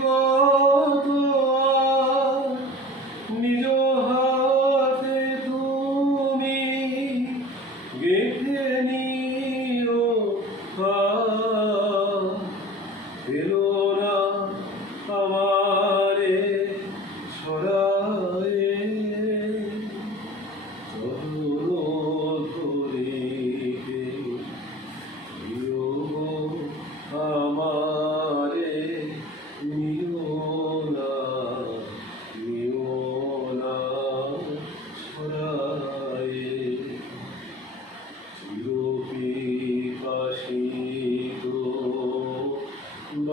More.